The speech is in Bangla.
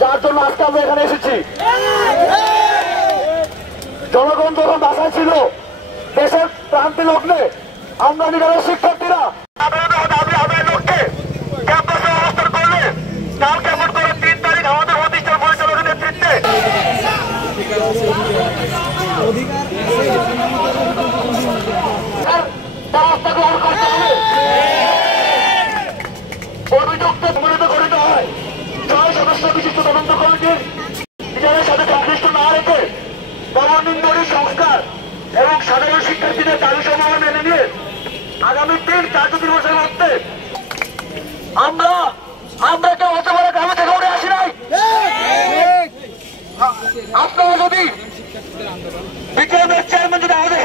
যার জন্য আজকে আমরা এখানে এসেছি। জনগণ যখন বাসায় ছিল, দেশের ক্রান্তি লগ্নে আমরা নিরাপদ শিক্ষার্থীরা লক্ষ্যে ক্যাম্পাসে অবস্থান করলে কাল কেমন করে 3 তারিখ আমাদের প্রতিষ্ঠান পরিচালকের নেতৃত্বে ব্যবস্থা গ্রহণ করতে হবে। অভিযুক্ত প্রমাণিত করিত হয় 6 সদস্য বিশিষ্ট তদন্ত কমিটির বিচারের সাথে সংশ্লিষ্ট না রেখে গভর্নিং সংস্কার এবং সাধারণ শিক্ষার্থীদের দাবি সমূহ মেনে নিয়ে আগামী 3 কার্যদিবসের মধ্যে আমরা কেউ হতে পারে গ্রামে থেকে উঠে আসি নাই। আপনারা যদি বিকেএমের চেয়ারম্যান যদি আমাদের